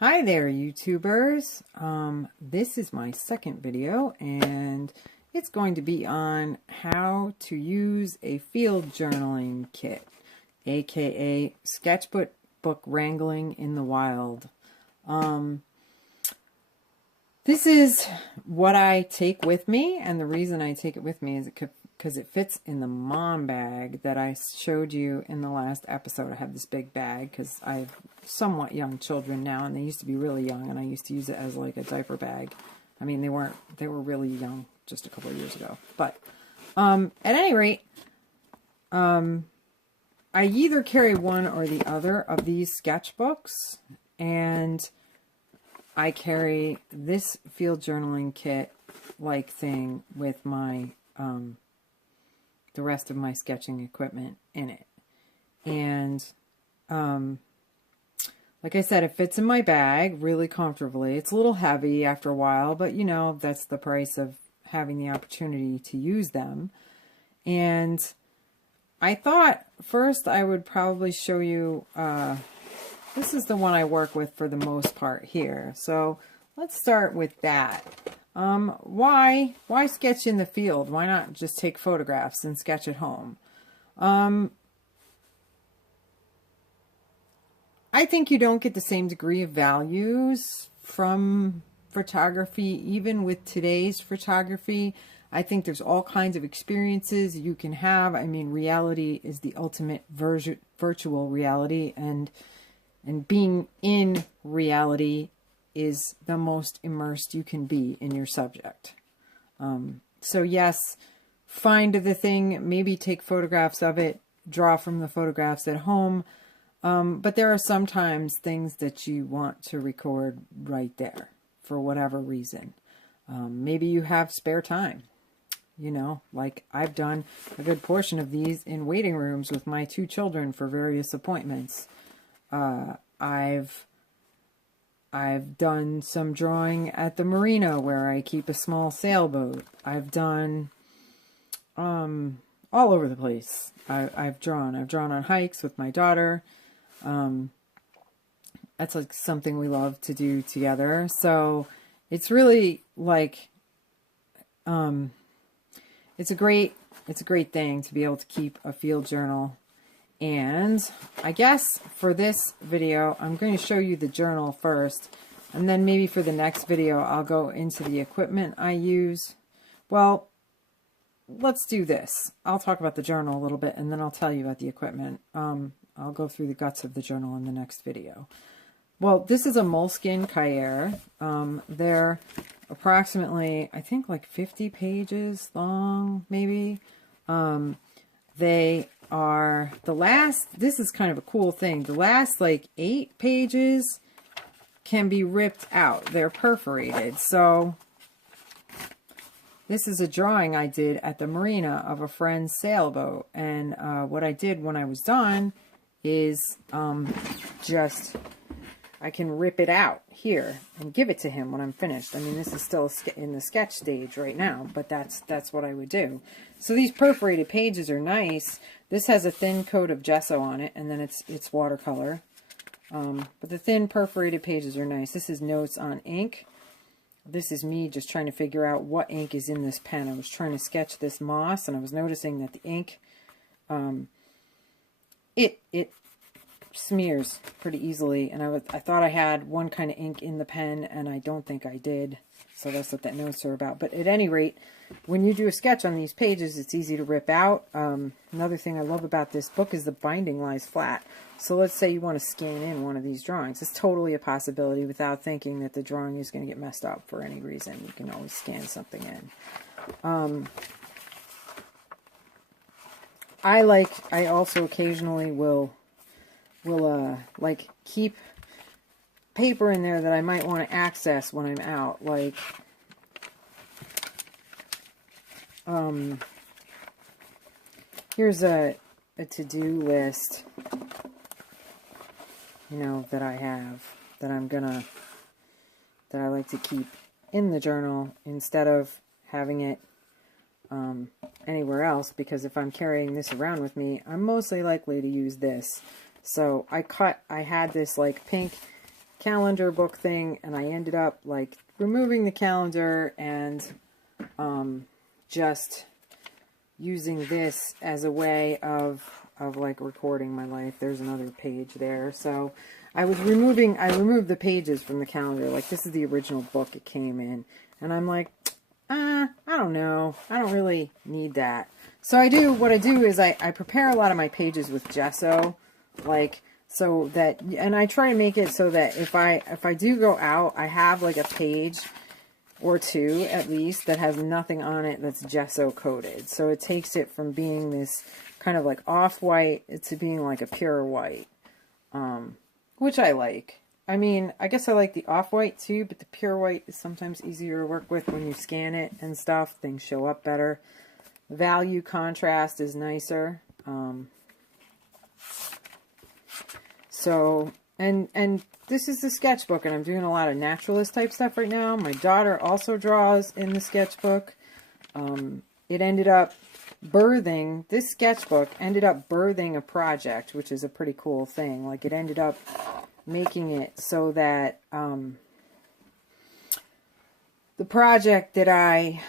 Hi there, YouTubers. This is my second video, and it's going to be on how to use a field journaling kit, aka Sketchbook Wrangling in the Wild. This is what I take with me, and the reason I take it with me is because it fits in the mom bag that I showed you in the last episode. I have this big bag because I have somewhat young children now, and they used to be really young, and I used to use it as like a diaper bag. I mean, they were really young just a couple of years ago. But at any rate, I either carry one or the other of these sketchbooks, and I carry this field journaling kit like thing with my the rest of my sketching equipment in it. And like I said, it fits in my bag really comfortably. It's a little heavy after a while, but you know, that's the price of having the opportunity to use them. And I thought first I would probably show you, this is the one I work with for the most part here. So let's start with that. Why sketch in the field? Why not just take photographs and sketch at home? I think you don't get the same degree of values from photography, even with today's photography. I think there's all kinds of experiences you can have. I mean, reality is the ultimate virtual reality, and being in reality is the most immersed you can be in your subject. So yes, find the thing, maybe take photographs of it, draw from the photographs at home. But there are sometimes things that you want to record right there for whatever reason. Maybe you have spare time, you know, like I've done a good portion of these in waiting rooms with my two children for various appointments. I've done some drawing at the marina where I keep a small sailboat. I've done all over the place. I've drawn on hikes with my daughter. That's like something we love to do together. So it's really like it's a great thing to be able to keep a field journal. And I guess for this video, I'm going to show you the journal first, and then maybe for the next video, I'll go into the equipment I use. Well, let's do this. I'll talk about the journal a little bit, and then I'll tell you about the equipment. I'll go through the guts of the journal in the next video. Well, this is a moleskin Cahiers. They're approximately, I think, like 50 pages long, maybe. They are this is kind of a cool thing. The last like 8 pages can be ripped out. They're perforated. So this is a drawing I did at the marina of a friend's sailboat. And what I did when I was done is I can rip it out here and give it to him when I'm finished. I mean, this is still in the sketch stage right now, but that's what I would do. So these perforated pages are nice. This has a thin coat of gesso on it, and then it's watercolor. But the thin perforated pages are nice. This is notes on ink. This is me just trying to figure out what ink is in this pen. I was trying to sketch this moss, and I was noticing that the ink, it smears pretty easily, and I thought I had one kind of ink in the pen, and I don't think I did. So that's what that notes are about. But at any rate, when you do a sketch on these pages, it's easy to rip out. Another thing I love about this book is the binding lies flat. So let's say you want to scan in one of these drawings. It's totally a possibility without thinking that the drawing is going to get messed up for any reason. You can always scan something in. I also occasionally will like keep paper in there that I might want to access when I'm out, like here's a to-do list, you know, that I have that I like to keep in the journal instead of having it anywhere else, because if I'm carrying this around with me, I'm mostly likely to use this. So I had this like pink calendar book thing, and I ended up like removing the calendar and just using this as a way of like recording my life. There's another page there. So I removed the pages from the calendar. Like, this is the original book it came in, and I'm like, I don't know, I don't really need that. So what I do is I prepare a lot of my pages with gesso, like, so that, and I try to make it so that if I do go out, I have like a page or two at least that has nothing on it that's gesso coated. So it takes it from being this kind of like off-white to being like a pure white, which I like. I mean, I guess I like the off-white too, but the pure white is sometimes easier to work with when you scan it and stuff. Things show up better. Value contrast is nicer. So, and this is the sketchbook, and I'm doing a lot of naturalist type stuff right now. My daughter also draws in the sketchbook. It ended up birthing, this sketchbook ended up birthing a project, which is a pretty cool thing. Like, it ended up making it so that the project that I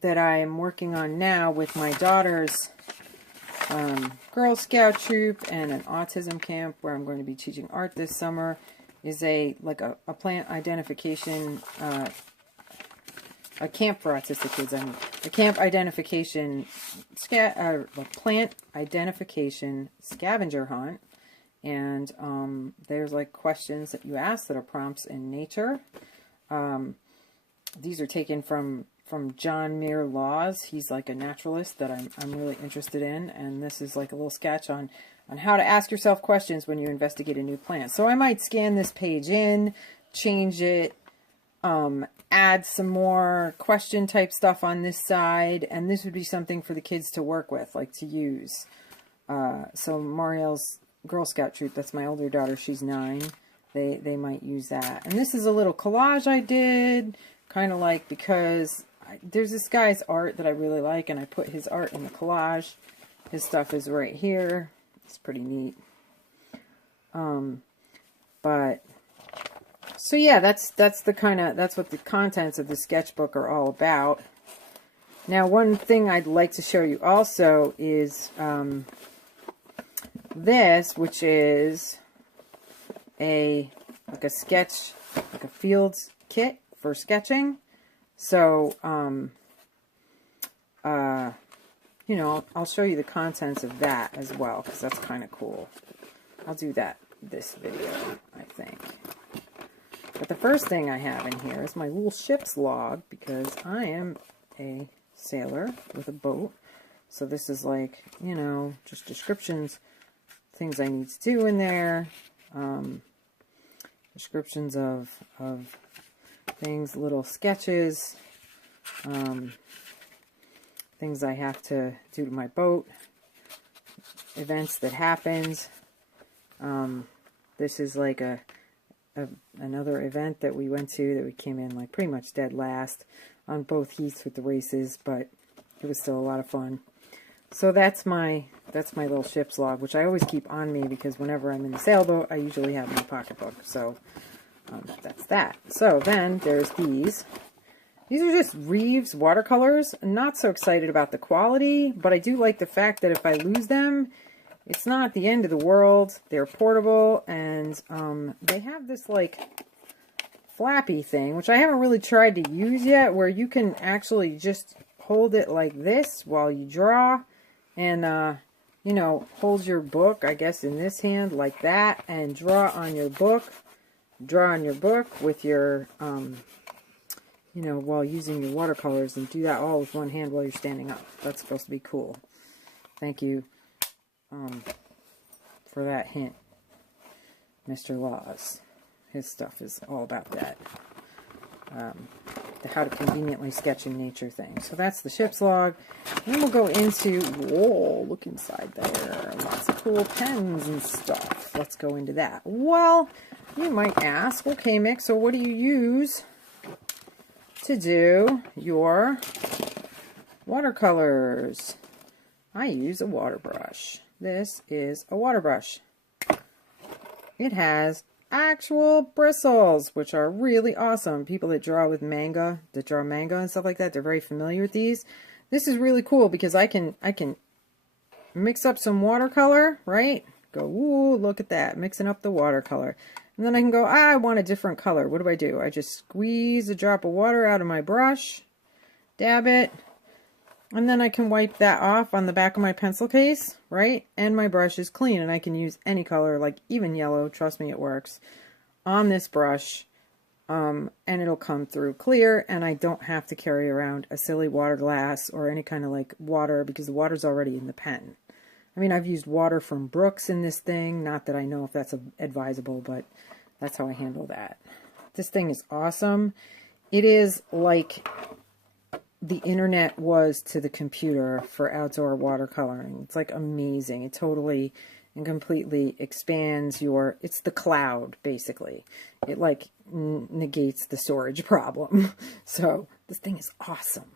am working on now with my daughter's Girl Scout troop and an autism camp where I'm going to be teaching art this summer is a plant identification, a camp for autistic kids. I mean, a camp identification, plant identification scavenger hunt. And there's like questions that you ask that are prompts in nature. These are taken from John Muir Laws. He's like a naturalist that I'm really interested in, and this is like a little sketch on how to ask yourself questions when you investigate a new plant. So I might scan this page in, change it, add some more question type stuff on this side, and this would be something for the kids to work with, like to use. So Marielle's Girl Scout troop, that's my older daughter, she's 9. They might use that. And this is a little collage I did, kind of like, because there's this guy's art that I really like, and I put his art in the collage. His stuff is right here. It's pretty neat. But so yeah, that's what the contents of the sketchbook are all about. Now, one thing I'd like to show you also is this, which is a fields kit for sketching. So, you know, I'll show you the contents of that as well, because that's kind of cool. I'll do that this video, I think. But the first thing I have in here is my little ship's log, because I am a sailor with a boat. So this is like, you know, just descriptions, things I need to do in there, descriptions of things, little sketches, things I have to do to my boat, events that happened. This is like another event that we went to that we came in like pretty much dead last on both heats with the races, but it was still a lot of fun. So that's my little ship's log, which I always keep on me because whenever I'm in the sailboat, I usually have my pocketbook. So that's that. So then there's these. These are just Reeves watercolors. I'm not so excited about the quality, but I do like the fact that if I lose them, it's not the end of the world. They're portable, and they have this like flappy thing, which I haven't really tried to use yet, where you can actually just hold it like this while you draw, and you know, hold your book, I guess, in this hand like that, and draw on your book with your you know, while using your watercolors, and do that all with one hand while you're standing up. That's supposed to be cool. Thank you for that hint, Mr. Laws. His stuff is all about that. The how to conveniently sketch in nature thing. So that's the ship's log. And then we'll go into, whoa, look inside there. Lots of cool pens and stuff. Let's go into that. Well, you might ask, okay, Mick, so what do you use to do your watercolors? I use a water brush. This is a water brush. It has actual bristles, which are really awesome. People that draw with manga, and stuff like that, they're very familiar with these. This is really cool because I can mix up some watercolor, right? Go, ooh, look at that, mixing up the watercolor. And then I can go, I want a different color. What do? I just squeeze a drop of water out of my brush, dab it, and then I can wipe that off on the back of my pencil case, right? And my brush is clean, and I can use any color, like even yellow, trust me, it works, on this brush, and it'll come through clear, and I don't have to carry around a silly water glass or any kind of like water, because the water's already in the pen. I mean, I've used water from Brooks in this thing, not that I know if that's advisable, but that's how I handle that. This thing is awesome. It is like the internet was to the computer for outdoor watercoloring. It's like amazing. It totally and completely expands your, it's the cloud basically. It like negates the storage problem. So this thing is awesome.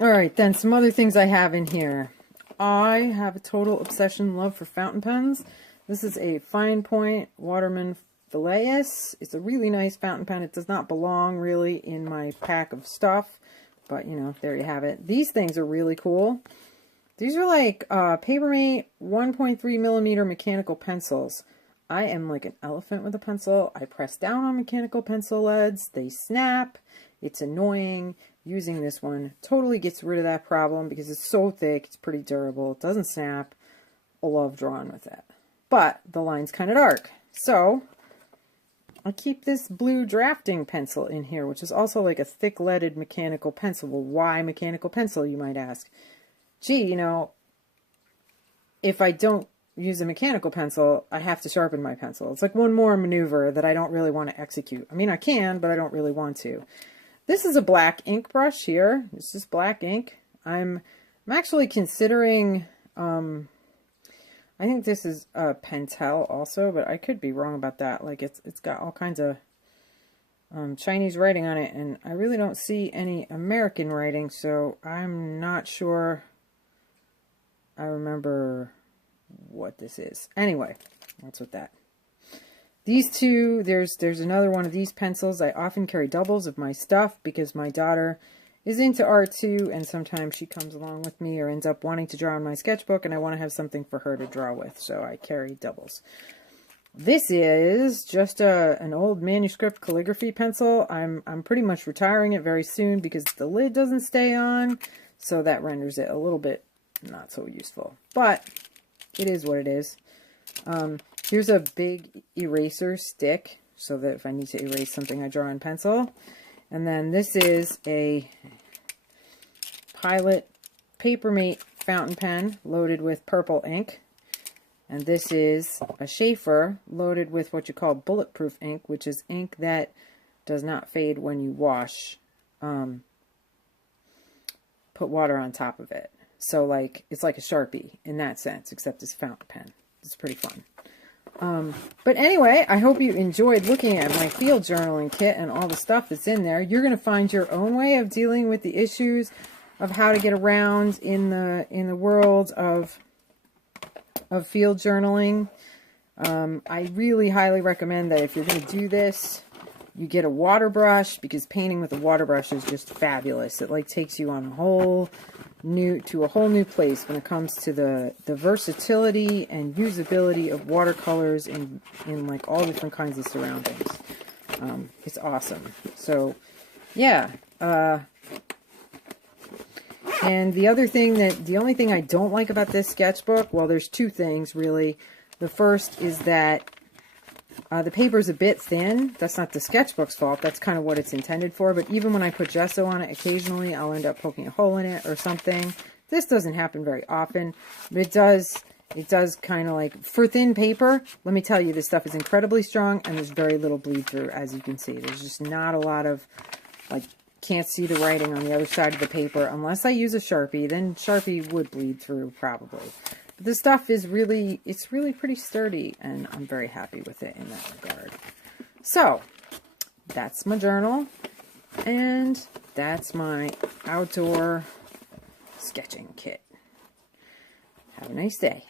All right, then some other things I have in here. I have a total obsession love for fountain pens. This is a Fine Point Waterman Phileas. It's a really nice fountain pen. It does not belong really in my pack of stuff, but you know, there you have it. These things are really cool. These are like Papermate 1.3 millimeter mechanical pencils. I am like an elephant with a pencil. I press down on mechanical pencil leads. They snap. It's annoying. Using this one totally gets rid of that problem because it's so thick. It's pretty durable. It doesn't snap. I love drawing with that. But the line's kind of dark. So I keep this blue drafting pencil in here, which is also like a thick leaded mechanical pencil. Well, why mechanical pencil, you might ask? Gee, you know, if I don't use a mechanical pencil, I have to sharpen my pencil. It's like one more maneuver that I don't really want to execute. I mean, I can, but I don't really want to. This is a black ink brush here. This is black ink. I'm actually considering, I think this is a Pentel also, but I could be wrong about that. Like it's got all kinds of Chinese writing on it, and I really don't see any American writing, so I'm not sure I remember what this is. Anyway, that's what that. These two, there's another one of these pencils. I often carry doubles of my stuff because my daughter is into art too, and sometimes she comes along with me or ends up wanting to draw in my sketchbook, and I want to have something for her to draw with, so I carry doubles. This is just an old manuscript calligraphy pencil. I'm pretty much retiring it very soon because the lid doesn't stay on, so that renders it a little bit not so useful. But it is what it is. Here's a big eraser stick, so that if I need to erase something, I draw in pencil. And then this is a Pilot Papermate fountain pen loaded with purple ink. And this is a Schaefer loaded with what you call bulletproof ink, which is ink that does not fade when you wash. Put water on top of it. So like, it's like a Sharpie in that sense, except it's a fountain pen. It's pretty fun. But anyway, I hope you enjoyed looking at my field journaling kit and all the stuff that's in there. You're going to find your own way of dealing with the issues of how to get around in the world of field journaling. I really highly recommend that if you're going to do this, you get a water brush, because painting with a water brush is just fabulous. It like takes you on a whole new place when it comes to the versatility and usability of watercolors in like all different kinds of surroundings. It's awesome. So yeah, and the only thing I don't like about this sketchbook, well, there's two things really. The first is that the paper is a bit thin. That's not the sketchbook's fault. That's kind of what it's intended for. But even when I put gesso on it, occasionally I'll end up poking a hole in it or something. This doesn't happen very often, but it does kind of like, for thin paper, let me tell you, this stuff is incredibly strong and there's very little bleed through, as you can see. There's just not a lot of, like, can't see the writing on the other side of the paper. Unless I use a Sharpie, then Sharpie would bleed through probably. The stuff is really, it's really pretty sturdy, and I'm very happy with it in that regard. So, that's my journal, and that's my outdoor sketching kit. Have a nice day.